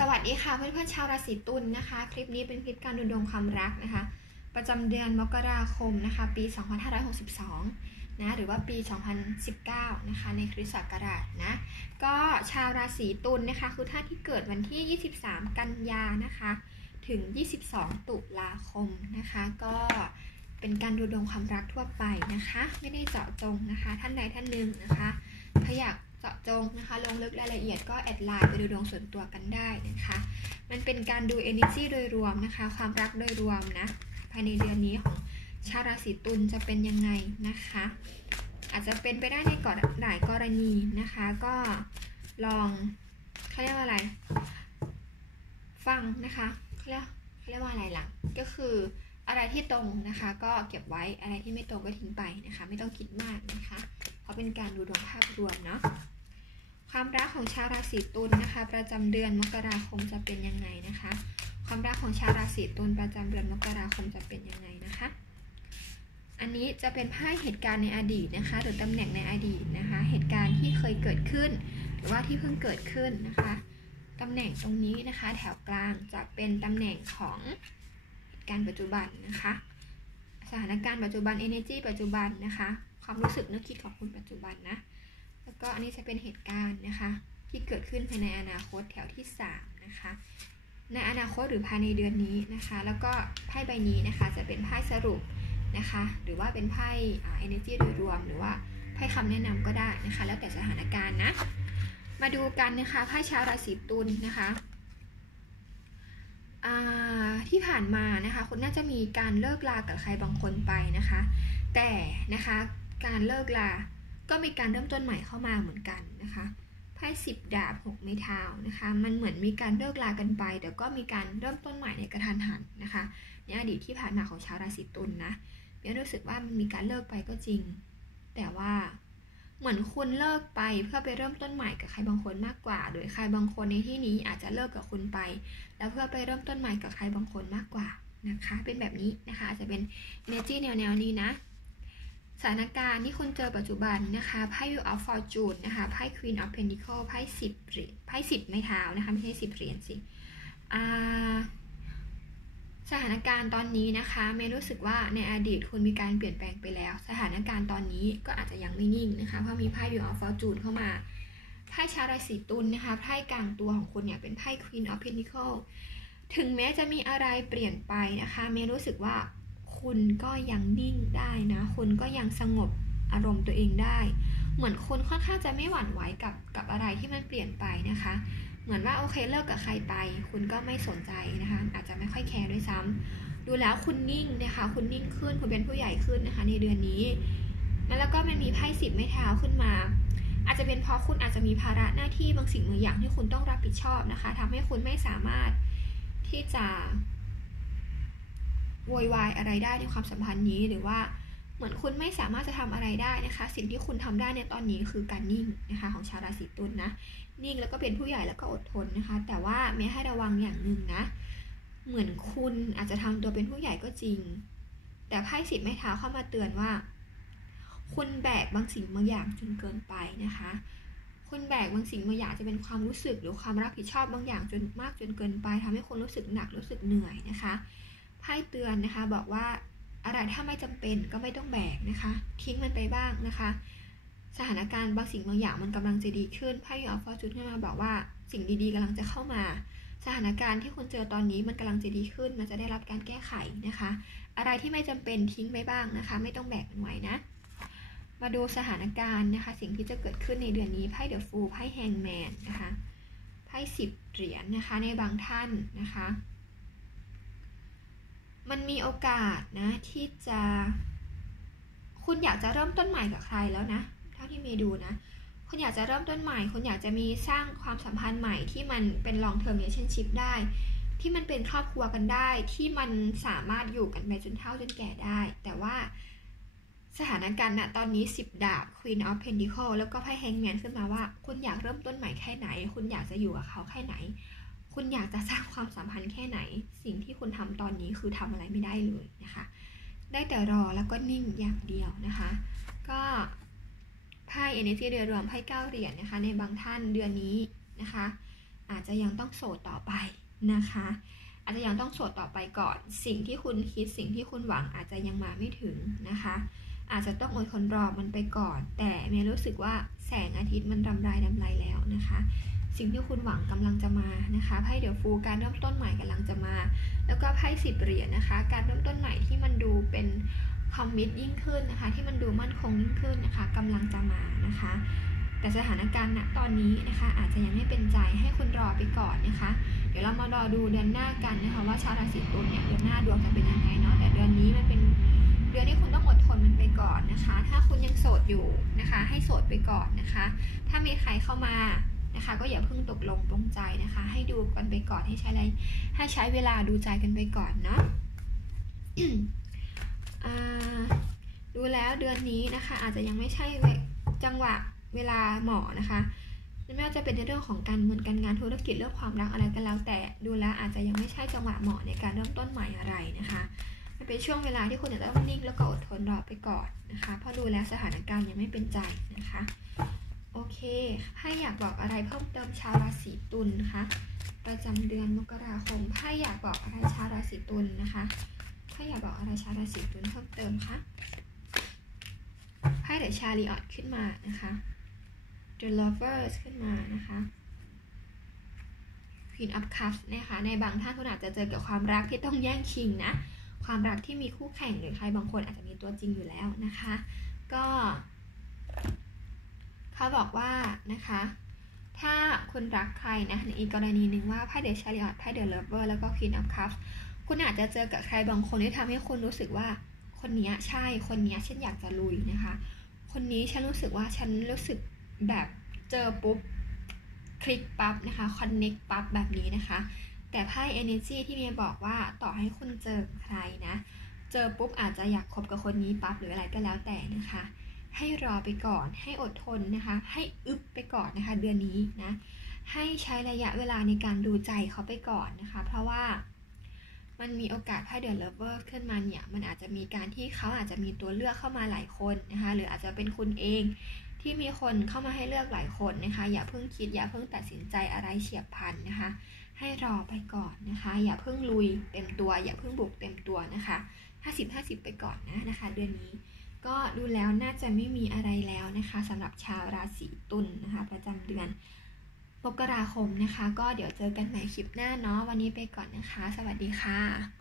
สวัสดีค่ะเพื่อนๆชาวราศีตุลนนะคะ คลิปนี้เป็นคลิปการดูดวงความรักนะคะ ประจำเดือนมกราคมนะคะ ปี 2562 นะหรือว่าปี 2019 นะคะ ในคริสต์ศักราชนะก็ชาวราศีตุลนนะคะ คือท่านที่เกิดวันที่ 23 กันยานะคะ ถึง 22 ตุลาคมนะคะ ก็เป็นการดูดวงความรักทั่วไปนะคะ ไม่ได้เจาะจงนะคะ ท่านใดท่านหนึ่งนะคะถ้าอยาก จาะจงนะคะ ลงลึกรายละเอียดก็แอดไลน์ไปดูดวงส่วนตัวกันได้นะคะ มันเป็นการดู energy โดยรวมนะคะ ความรักโดยรวมนะ ภายในเดือนนี้ของชาวราศีตุลจะเป็นยังไงนะคะ อาจจะเป็นไปได้ในก่อนหลายกรณีนะคะ ก็ลองเขาเรียกว่าอะไร ฟังนะคะเขาเรียกเขาเรียกว่าอะไรหลังก็คืออะไรที่ตรงนะคะ ก็เก็บไว้อะไรที่ไม่ตรงก็ทิ้งไปนะคะ ไม่ต้องคิดมากนะคะ เพราะเป็นการดูดวงภาพรวมเนาะ ความรักของชาวราศีตุลนะคะ ประจำเดือนมกราคมจะเป็นยังไงนะคะ ความรักของชาวราศีตุลประจำเดือนมกราคมจะเป็นยังไงนะคะ อันนี้จะเป็นไพ่เหตุการณ์ในอดีตนะคะ หรือตำแหน่งในอดีตนะคะ เหตุการณ์ที่เคยเกิดขึ้น หรือว่าที่เพิ่งเกิดขึ้นนะคะตำแหน่งตรงนี้นะคะ แถวกลางจะเป็นตำแหน่งของการปัจจุบันนะคะ สถานการณ์ปัจจุบัน energy ปัจจุบันนะคะ ความรู้สึกนึกคิดของคุณปัจจุบันนะ แล้วก็อันนี้จะเป็นเหตุการณ์นะคะ ที่เกิดขึ้นภายในอนาคตแถวที่ 3 นะคะ ในอนาคตหรือภายในเดือนนี้นะคะ แล้วก็ไพ่ใบนี้นะคะจะเป็นไพ่สรุปนะคะ หรือว่าเป็นไพ่ energy โดยรวม หรือว่าไพ่คำแนะนำก็ได้นะคะ แล้วแต่สถานการณ์นะ มาดูกันนะคะไพ่ชาวราศีตุลนะคะที่ผ่านมานะคะคุณน่าจะมีการเลิกลากับใครบางคนไปนะคะ แต่นะคะการเลิกลา ก็มีการเริ่มต้นใหม่เข้ามาเหมือนกันนะคะไพ่สิบดาบหกไม้เท้านะคะ มันเหมือนมีการเลิกลากันไปแต่ก็มีการเริ่มต้นใหม่ในกระทันหันนะคะในอดีตที่ผ่านมาของชาวราศีตุลนนะเบียรู้สึกว่ามันมีการเลิกไปก็จริง แต่ว่าเหมือนคุณเลิกไปเพื่อไปเริ่มต้นใหม่กับใครบางคนมากกว่า โดยใครบางคนในที่นี้อาจจะเลิกกับคุณไป แล้วเพื่อไปเริ่มต้นใหม่กับใครบางคนมากกว่านะคะ เป็นแบบนี้นะคะอาจจะเป็น energy แนวแนวนี้นะ สถานการณ์ที่คุณเจอปัจจุบันนะคะไพ่ Wheel of Fortune นะคะไพ่ Queen of Pentacles ไพ่สิบเหรียญไพ่สิบไม้เท้านะคะไม่ใช่สิบเหรียญสิสถานการณ์ตอนนี้นะคะเมย์รู้สึกว่าในอดีตคุณมีการเปลี่ยนแปลงไปแล้ว สถานการณ์ตอนนี้ก็อาจจะยังไม่นิ่งนะคะเพราะมีไพ่ Wheel of Fortune เข้ามาไพ่ชาวราศีตุลนนะคะไพ่กลางตัวของคุณเนี่ยเป็นไพ่ Queen of Pentacles ถึงแม้จะมีอะไรเปลี่ยนไปนะคะ เมย์รู้สึกว่า คุณก็ยังนิ่งได้นะ คุณก็ยังสงบอารมณ์ตัวเองได้ เหมือนคุณค่อนข้างจะไม่หวั่นไหวกับกับอะไรที่มันเปลี่ยนไปนะคะ เหมือนว่าโอเคเลิกกับใครไป คุณก็ไม่สนใจนะคะ อาจจะไม่ค่อยแคร์ด้วยซ้ำดูแล้วคุณนิ่งนะคะ คุณนิ่งขึ้น คุณเป็นผู้ใหญ่ขึ้นนะคะ ในเดือนนี้ แล้วก็มันมีไพ่สิบไม้เท้าขึ้นมา อาจจะเป็นเพราะคุณอาจจะมีภาระหน้าที่บางสิ่งบางอย่างที่คุณต้องรับผิดชอบนะคะทำให้คุณไม่สามารถที่จะ โวยวายอะไรได้ในความสัมพันธ์นี้หรือว่าเหมือนคุณไม่สามารถจะทำอะไรได้นะคะ สิ่งที่คุณทำได้ในตอนนี้คือการนิ่งนะคะ ของชาวราศีตุลนนะนิ่งแล้วก็เป็นผู้ใหญ่แล้วก็อดทนนะคะ แต่ว่าแม้ให้ระวังอย่างหนึ่งนะ เหมือนคุณอาจจะทำตัวเป็นผู้ใหญ่ก็จริง แต่ไพ่สิบไม้เท้าเข้ามาเตือนว่า คุณแบกบางสิ่งบางอย่างจนเกินไปนะคะ คุณแบกบางสิ่งบางอย่างจะเป็นความรู้สึกหรือความรับผิดชอบบางอย่างจนมากจนเกินไปทำให้คนรู้สึกหนักรู้สึกเหนื่อยนะคะ ไพ่เตือนนะคะ บอกว่าอะไรถ้าไม่จำเป็นก็ไม่ต้องแบกนะคะ ทิ้งมันไปบ้างนะคะ สถานการณ์บางสิ่งบางอย่างมันกำลังจะดีขึ้นไพ่ยอฟฟอร์จูนขึ้นมาบอกว่าสิ่งดีๆกำลังจะเข้ามา สถานการณ์ที่คุณเจอตอนนี้มันกำลังจะดีขึ้น มันจะได้รับการแก้ไขนะคะ อะไรที่ไม่จำเป็นทิ้งไปบ้างนะคะ ไม่ต้องแบกมันไว้นะ มาดูสถานการณ์นะคะ สิ่งที่จะเกิดขึ้นในเดือนนี้ไพ่เดอะฟูลไพ่แฮงแมนนะคะไพ่สิบเหรียญนนะคะในบางท่านนะคะ มันมีโอกาสนะที่จะ คุณอยากจะเริ่มต้นใหม่กับใครแล้วนะ เท่าที่เมย์ดูนะ คุณอยากจะเริ่มต้นใหม่ คุณอยากจะมีสร้างความสัมพันธ์ใหม่ที่มันเป็น long term relationship ได้ ที่มันเป็นครอบครัวกันได้ ที่มันสามารถอยู่กันไปจนเฒ่าจนแก่ได้ แต่ว่าสถานการณ์ณตอนนี้ 10 ดาบ Queen of Pentacles แล้วก็ไพ่ Hangman ขึ้นมาว่า คุณอยากเริ่มต้นใหม่แค่ไหน คุณอยากจะอยู่กับเขาแค่ไหน คุณอยากจะสร้างความสัมพันธ์แค่ไหน สิ่งที่คุณทำตอนนี้คือทำอะไรไม่ได้เลยนะคะ ได้แต่รอแล้วก็นิ่งอย่างเดียวนะคะ ก็ไพ่เอเนจีเดือนรวมไพ่เก้าเหรียญนะคะ ในบางท่านเดือนนี้นะคะ อาจจะยังต้องโสดต่อไปนะคะ อาจจะยังต้องโสดต่อไปก่อน สิ่งที่คุณคิดสิ่งที่คุณหวังอาจจะยังมาไม่ถึงนะคะ อาจจะต้องอดทนรอมันไปก่อน แต่เมย์รู้สึกว่าแสงอาทิตย์มันดำไรดำไรแล้วนะคะ สิ่งที่คุณหวังกำลังจะมานะคะไพ่เดี๋ยวฟูการเริ่มต้นใหม่กำลังจะมา แล้วก็ไพ่สิบเหรียญนะคะ การเริ่มต้นใหม่ที่มันดูเป็นคอมมิตยิ่งขึ้นนะคะ ที่มันดูมั่นคงยิ่งขึ้นนะคะกำลังจะมานะคะ แต่สถานการณ์ณตอนนี้นะคะ อาจจะยังไม่เป็นใจให้คุณรอไปก่อนนะคะ เดี๋ยวเรามารอดูเดือนหน้ากันนะคะว่าชาวราศีตุลเนี่ยเดือนหน้าดวงจะเป็นยังไงเนาะแต่เดือนนี้มันเป็นเดือนที่คุณต้องอดทนมันไปก่อนนะคะ ถ้าคุณยังโสดอยู่นะคะ ให้โสดไปก่อนนะคะ ถ้ามีใครเข้ามา นะคะ ก็อย่าเพิ่งตกลงปรงใจนะคะ ให้ดูกันไปก่อนให้ใช้อะไรให้ใช้เวลาดูใจกันไปก่อนเนาะดูแล้วเดือนนี้นะคะ อาจจะยังไม่ใช่จังหวะเวลาเหมาะนะคะไม่ว่าจะเป็นในเรื่องของการเงินการงานธุรกิจเรื่องความรักอะไรก็แล้ว แต่ดูแล้วอาจจะยังไม่ใช่จังหวะเหมาะในการเริ่มต้นใหม่อะไรนะคะมันเป็นช่วงเวลาที่คุณจะต้องนิ่งแล้วก็อดทนรอไปก่อนนะคะ เพราะดูแล้วสถานการณ์ยังไม่เป็นใจนะคะ โอเคถ้าอยากบอกอะไรเพิ่มเติมชาวราศีตุลนะคะประจำเดือนมกราคมถ้าอยากบอกอะไรชาวราศีตุลนะคะถ้าอยากบอกอะไรชาวราศีตุลเพิ่มเติมคะไพ่เดชาลีออตขึ้นมานะคะ The Lovers ขึ้นมานะคะ Queen of Cups นะคะ ในบางท่านคุณอาจจะเจอกับความรักที่ต้องแย่งชิงนะ ความรักที่มีคู่แข่งหรือใครบางคนอาจจะมีตัวจริงอยู่แล้วนะคะ ก็ เขาบอกว่านะคะ ถ้าคุณรักใครนะในอีกกรณีหนึ่งว่าไพ่เดชาริออตไพ่เดอะเลเวอร์แล้วก็ Queen of Cups คุณอาจจะเจอกับใครบางคนที่ทำให้คุณรู้สึกว่าคนนี้ใช่คนนี้ฉันอยากจะลุยนะคะ คนนี้ฉันรู้สึกว่าฉันรู้สึกแบบเจอปุ๊บคลิกปั๊บนะคะคอนเน็กปั๊บแบบนี้นะคะ แต่ไพ่ energy ที่เมย์บอกว่าต่อให้คุณเจอใครนะ เจอปุ๊บอาจจะอยากคบกับคนนี้ปั๊บหรืออะไรก็แล้วแต่นะคะ ให้รอไปก่อน ให้อดทนนะคะ ให้อึบไปก่อนนะคะ เดือนนี้นะ ให้ใช้ระยะเวลาในการดูใจเขาไปก่อนนะคะ เพราะว่ามันมีโอกาสไพ่เดือนเลเวอร์ขึ้นมาเนี่ย มันอาจจะมีการที่เขาอาจจะมีตัวเลือกเข้ามาหลายคนนะคะ หรืออาจจะเป็นคุณเองที่มีคนเข้ามาให้เลือกหลายคนนะคะ อย่าเพิ่งคิด อย่าเพิ่งตัดสินใจอะไรเฉียบพลันนะคะ ให้รอไปก่อนนะคะ อย่าเพิ่งลุยเต็มตัว อย่าเพิ่งบุกเต็มตัวนะคะ 50 50 ไปก่อนนะนะคะ เดือนนี้ ก็ดูแล้วน่าจะไม่มีอะไรแล้วนะคะสำหรับชาวราศีตุลนนะคะ ประจำเดือนมกราคมนะคะ ก็เดี๋ยวเจอกันใหม่คลิปหน้าเนาะวันนี้ไปก่อนนะคะ สวัสดีค่ะ